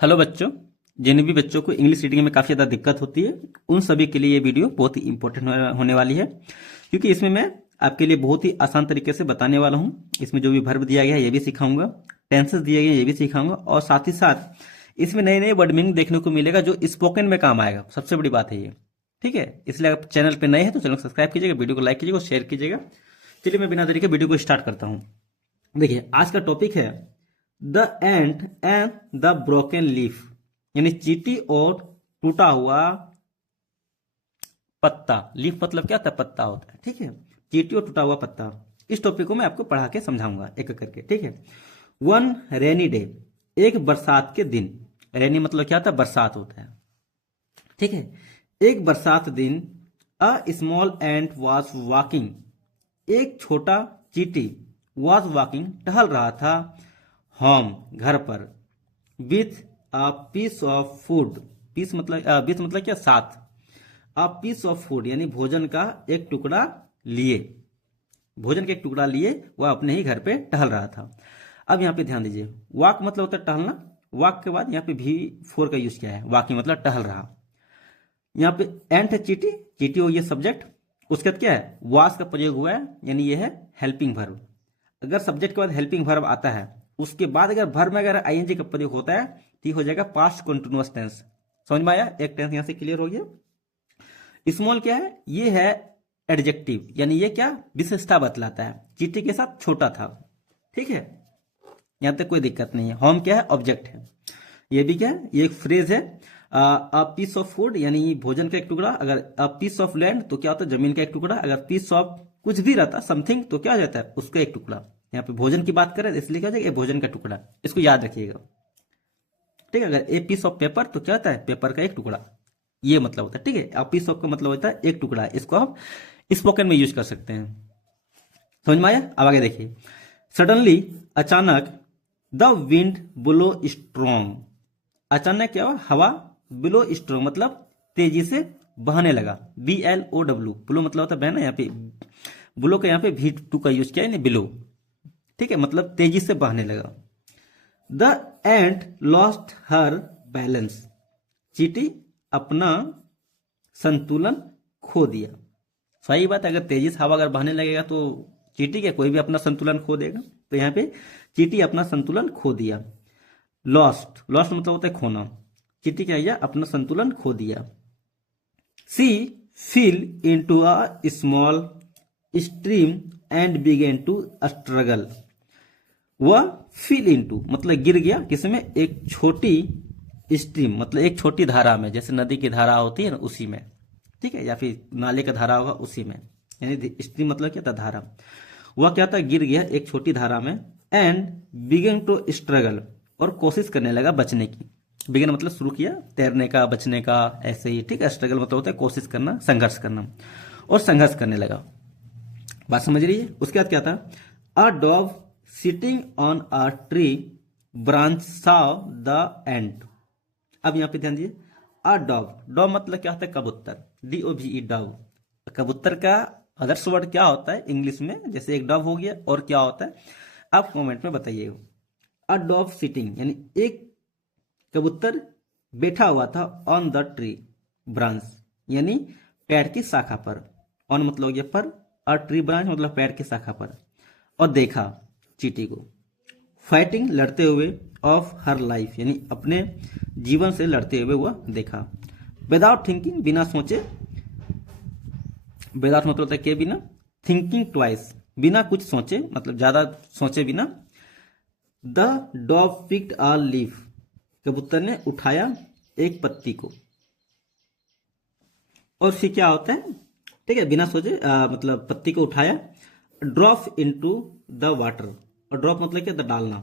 Hello बच्चों। जिन भी बच्चों को इंग्लिश रीडिंग में काफ़ी ज़्यादा दिक्कत होती है उन सभी के लिए ये वीडियो बहुत ही इंपॉर्टेंट होने वाली है, क्योंकि इसमें मैं आपके लिए बहुत ही आसान तरीके से बताने वाला हूँ। इसमें जो भी वर्ब दिया गया है ये भी सिखाऊंगा, टेंसेस दिए गए हैं ये भी सिखाऊंगा, और साथ ही साथ इसमें नए नए वर्ड मीनिंग देखने को मिलेगा जो स्पोकन में काम आएगा। सबसे बड़ी बात है ये, ठीक है। इसलिए अगर चैनल पर नए हैं तो चैनल को सब्सक्राइब कीजिएगा, वीडियो को लाइक कीजिएगा और शेयर कीजिएगा। चलिए मैं बिना देरी के वीडियो को स्टार्ट करता हूँ। देखिए आज का टॉपिक है the ant and the broken leaf, यानी चींटी और टूटा हुआ पत्ता। लीफ मतलब क्या होता है? पत्ता होता है, ठीक है। चींटी और टूटा हुआ पत्ता, इस टॉपिक को मैं आपको पढ़ा के समझाऊंगा एक एक करके, ठीक है। वन रेनी डे, एक बरसात के दिन। रेनी मतलब क्या होता है? बरसात होता है, ठीक है। एक बरसात दिन a small ant was walking, एक छोटा चींटी वॉज वॉकिंग टहल रहा था, होम घर पर, with a piece of food. Piece मतलब विथ मतलब क्या? साथ। अ पीस ऑफ फूड यानी भोजन का एक टुकड़ा लिए, भोजन का एक टुकड़ा लिए वह अपने ही घर पे टहल रहा था। अब यहाँ पे ध्यान दीजिए, वॉक मतलब होता है टहलना। वॉक के बाद यहाँ पे भी फोर का यूज किया है, वॉकिंग मतलब टहल रहा। यहाँ पे एंट है चींटी, चींटी हो गया सब्जेक्ट। उसके बाद क्या है? वास का प्रयोग हुआ है, यानी ये है हेल्पिंग वर्ब। अगर सब्जेक्ट के बाद हेल्पिंग वर्ब आता है, उसके बाद अगर वर्ब में अगर आईएनजी का प्रयोग होता है तो हो जाएगा पास्ट कंटिन्यूअस टेंस। समझ में आया? एक टेंस यहां से क्लियर हो गया। स्मॉल क्या है? ये है एडजेक्टिव, यानी ये क्या? विशेषता बतलाता है। चींटी के साथ छोटा था, ठीक है, यहां तक कोई दिक्कत नहीं है। होम क्या है? ऑब्जेक्ट है। ये भी क्या है? ये एक फ्रेज है। अ पीस ऑफ फूड यानी भोजन का एक टुकड़ा। अगर अ पीस ऑफ लैंड तो क्या होता है? जमीन का एक टुकड़ा। अगर पीस ऑफ कुछ भी रहता समथिंग तो क्या हो जाता है? उसका एक टुकड़ा। यहाँ पे भोजन की बात करें इसलिए क्या हो जाएगा? ये भोजन का टुकड़ा। इसको याद रखिएगा, ठीक है। अगर ए पीस ऑफ पेपर तो क्या होता है? पेपर का एक टुकड़ा, ये मतलब होता है, ठीक है। अ पीस ऑफ का मतलब होता है एक टुकड़ा। इसको हम स्पोकन में यूज कर सकते हैं। समझ में आया? अब आगे देखिए। सडनली अचानक द विंड ब्लो स्ट्रॉन्ग, अचानक क्या हुआ? हवा ब्लो स्ट्रॉन्ग मतलब तेजी से बहने लगा। BLOW, ब्लो मतलब होता है बहना। यहाँ पे ब्लो का यहाँ पे V2 का यूज किया है, बिलो, ठीक है, मतलब तेजी से बहने लगा। The ant lost her balance, चींटी अपना संतुलन खो दिया। सही बात है, अगर तेजी से हवा अगर बहने लगेगा तो चींटी क्या कोई भी अपना संतुलन खो देगा। तो यहाँ पे चींटी अपना संतुलन खो दिया। लॉस्ट, लॉस्ट मतलब होता है खोना। चींटी क्या किया? अपना संतुलन खो दिया। She fell into a small stream and began to struggle. वह फील इनटू मतलब गिर गया, किसमें? एक छोटी स्ट्रीम मतलब एक छोटी धारा में, जैसे नदी की धारा होती है ना उसी में, ठीक है, या फिर नाले का धारा होगा उसी में। यानी स्ट्रीम मतलब क्या था? धारा। वह क्या था? गिर गया एक छोटी धारा में। एंड बिगेन टू स्ट्रगल, और कोशिश करने लगा बचने की। बिगेन मतलब शुरू किया, तैरने का, बचने का, ऐसे ही, ठीक है। स्ट्रगल मतलब होता है कोशिश करना, संघर्ष करना, और संघर्ष करने लगा। बात समझ रही है? उसके बाद क्या था? A dog sitting on a tree branch saw the ant. अब यहां पे ध्यान दीजिए, अ डॉग, डॉग मतलब क्या होता है? कबूतर, DOVE डॉग। कबूतर का अदर्स वर्ड क्या होता है इंग्लिश में? जैसे एक डॉग हो गया, और क्या होता है आप कमेंट में बताइएगा। अ डॉग सिटिंग यानी एक कबूतर बैठा हुआ था, ऑन द ट्री ब्रांच यानी पेड़ की शाखा पर। ऑन मतलब हो गया पर, और ट्री ब्रांच मतलब पेड़ की शाखा पर। और देखा चींटी को, फाइटिंग लड़ते हुए, ऑफ हर लाइफ यानी अपने जीवन से लड़ते हुए वह देखा। विदाउट थिंकिंग बिना सोचे, विदाउट मतलब होता है के बिना, थिंकिंग ट्वाइस बिना कुछ सोचे मतलब ज्यादा सोचे बिना। The dog picked a leaf, कबूतर ने उठाया एक पत्ती को। और फिर क्या होता है? ठीक है, बिना सोचे मतलब पत्ती को उठाया। ड्रॉप इनटू द वाटर, और ड्रॉप मतलब क्या? डालना,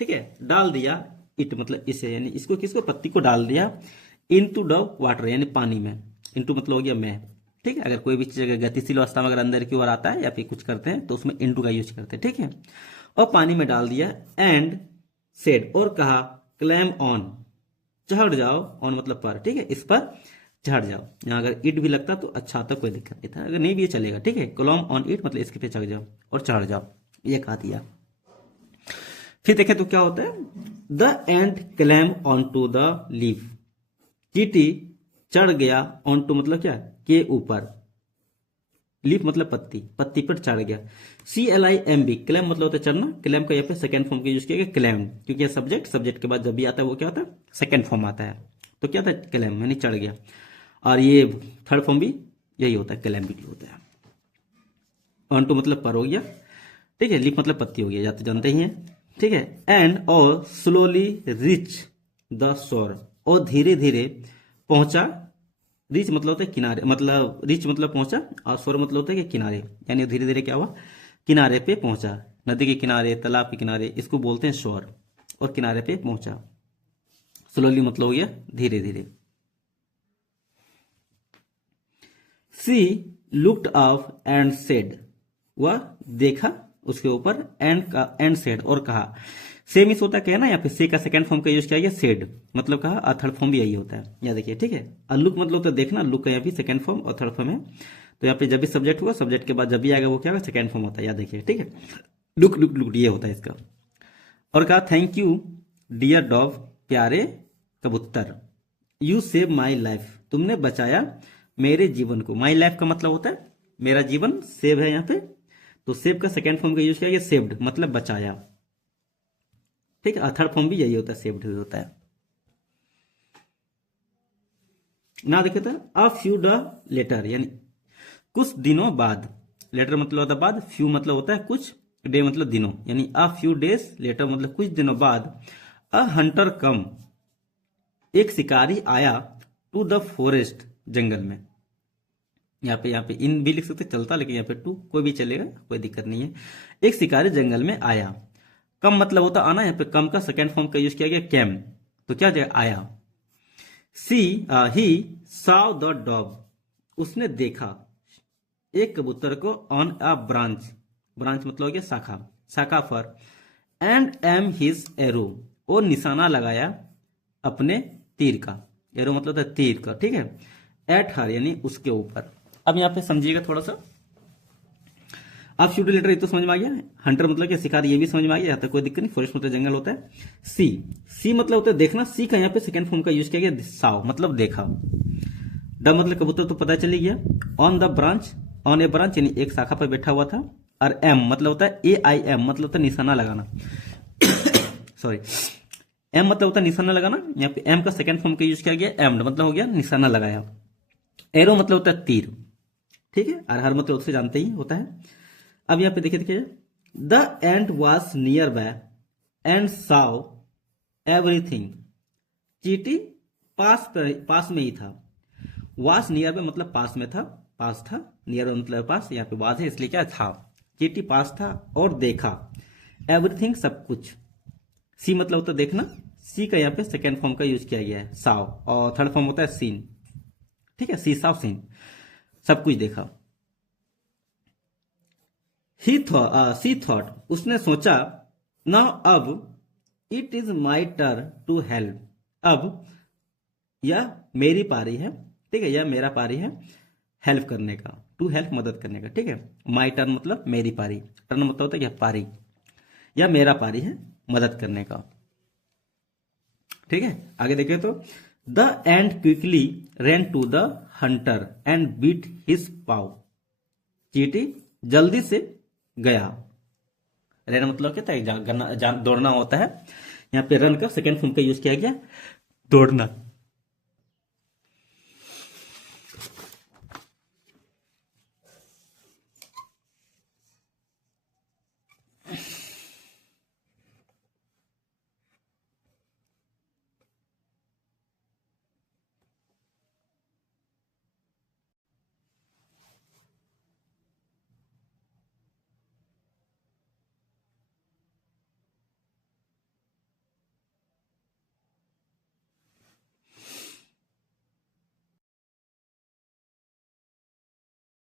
ठीक है, डाल दिया। इट मतलब इसे, यानी इसको, किसको? पत्ती को डाल दिया। इनटू द वाटर यानी पानी में। इनटू मतलब हो गया में, ठीक है। अगर कोई भी चीज अगर गतिशील अवस्था में अगर अंदर की ओर आता है या फिर कुछ करते हैं तो उसमें इनटू का यूज करते हैं, ठीक है। और पानी में डाल दिया। एंड सेड, और कहा, क्लैम ऑन, चढ़ जाओ। ऑन मतलब पर, ठीक है, इस पर चढ़ जाओ। यहाँ अगर इट भी लगता तो अच्छा होता, कोई दिक्कत नहीं था, अगर नहीं भी चलेगा, ठीक है। क्लॉम ऑन इट मतलब इसके पे चढ़ जाओ और चढ़ जाओ, ये कहा दिया। फिर देखें तो क्या होता है, the ant climb on to the leaf, चींटी चढ़ गया, ऑन टू मतलब क्या, के ऊपर, लीफ मतलब पत्ती, पत्ती पर चढ़ गया। CLIMB, क्लैम मतलब होता है चढ़ना, क्लैम का यहाँ पे सेकंड फॉर्म का यूज किया गया क्लैम, क्योंकि सब्जेक्ट, सब्जेक्ट के बाद जब भी आता है वो क्या होता है, सेकंड फॉर्म आता है, तो क्या था, क्लैम यानी चढ़ गया। और ये थर्ड फॉर्म भी यही होता है, क्लैम्बिक होता है। ऑन टू मतलब पर हो गया, ठीक है, लीफ मतलब पत्ती हो गया, जाते जानते ही हैं, ठीक है। एंड और स्लोली रिच द शोर, और धीरे धीरे पहुंचा, रिच मतलब होता है किनारे, मतलब रिच मतलब पहुंचा, और शोर मतलब होता है कि किनारे, यानी धीरे धीरे क्या हुआ, किनारे पे पहुंचा, नदी के किनारे, तालाब के किनारे, इसको बोलते हैं शोर, और किनारे पे पहुंचा। स्लोली मतलब हो गया धीरे धीरे। सी लुक्ड अप एंड सेड, वह देखा उसके ऊपर, एंड का एंड सेड और कहा। सेम इस होता है ना, यहाँ पे से का सेकंड फॉर्म का यूज किया गया सेड, मतलब कहा, और थर्ड फॉर्म भी यही होता है, यहाँ देखिए, ठीक है। और लुक मतलब होता है देखना, लुक का यहाँ भी सेकंड फॉर्म और थर्ड फॉर्म है, तो यहाँ पे जब भी सब्जेक्ट हुआ, सब्जेक्ट के बाद जब भी आएगा वो क्या होगा, सेकंड फॉर्म होता है, याद देखिए, ठीक है। लुक लुक लुक ये होता है इसका। और कहा थैंक यू डियर डॉग, प्यारे कबूतर, यू सेव माई लाइफ, तुमने बचाया मेरे जीवन को। माई लाइफ का मतलब होता है मेरा जीवन, सेव है यहाँ पे, तो सेव का सेकंड फॉर्म का यूज किया गया सेव्ड, मतलब बचाया, ठीक है। थर्ड फॉर्म भी यही होता है, सेव्ड भी होता है ना। देखिए तो अ फ्यू ड लेटर, यानी कुछ दिनों बाद, लेटर मतलब होता है बाद, फ्यू मतलब होता है कुछ, डे मतलब दिनों, यानी अ फ्यू डेज लेटर मतलब कुछ दिनों बाद, अ हंटर कम, एक शिकारी आया, टू द फॉरेस्ट, जंगल में। यहाँ पे इन भी लिख सकते, चलता, लेकिन यहाँ पे टू कोई भी चलेगा, कोई दिक्कत नहीं है। एक शिकारी जंगल में आया, कम मतलब होता आना, यहाँ पे कम का सेकेंड फॉर्म का यूज किया गया कैम, तो क्या जाए आया। सी ही साव द डॉग, उसने देखा एक कबूतर को, ऑन अ ब्रांच, ब्रांच मतलब हो गया शाखा, शाखा पर, एंड एम हिज एरो, और निशाना लगाया अपने तीर का, एरो मतलब होता है तीर का, ठीक है। एट हर यानी उसके ऊपर। अब यहाँ पे समझिएगा थोड़ा सा, अब शूट लेटर तो समझ में आ गया, हंटर मतलब क्या, शिकार, ये भी समझ में आ गया, यहाँ तक कोई दिक्कत नहीं। फॉरेस्ट मतलब जंगल होता है। सी, सी मतलब होता है देखना, सी का यहाँ पे सेकंड फॉर्म का यूज किया गया साव, मतलब देखा। ड मतलब कबूतर, तो पता चली गया। On the branch, on A branch यानी एक शाखा पर बैठा हुआ था। और एम मतलब होता है AIM, मतलब होता है निशाना लगाना सॉरी, एम मतलब होता है निशाना लगाना, यहाँ पे एम का सेकंड फॉर्म का यूज किया गया एम्ड, मतलब हो गया निशाना लगाया। एरो मतलब होता है तीर, ठीक है। और हर मतलब उससे जानते ही होता है। अब यहाँ पे देखिए देखिए, the end was near by and Sao everything, चीटी पास में ही था। वास नियर बाय मतलब पास में था, पास था, नियर मतलब पास, यहाँ पे वास है इसलिए क्या था, चीटी पास था और देखा। एवरीथिंग सब कुछ। सी मतलब होता है देखना, सी का यहाँ पे सेकेंड फॉर्म का यूज किया गया है साव, और थर्ड फॉर्म होता है सीन, ठीक है। सी साव सीन, सब कुछ देखा। सी थॉट, उसने सोचा, नाउ अब it is my turn to help, अब यह मेरी पारी है, ठीक है, यह मेरा पारी है हेल्प करने का, टू हेल्प मदद करने का, ठीक है। माई टर्न मतलब मेरी पारी, टर्न मतलब होता है क्या, पारी, या मेरा पारी है मदद करने का, ठीक है। आगे देखें तो, the ant quickly ran to the hunter and bit his paw, चीटी जल्दी से गया। रन मतलब क्या था, दौड़ना होता है, यहाँ पे रन का सेकेंड फॉर्म का यूज किया गया दौड़ना,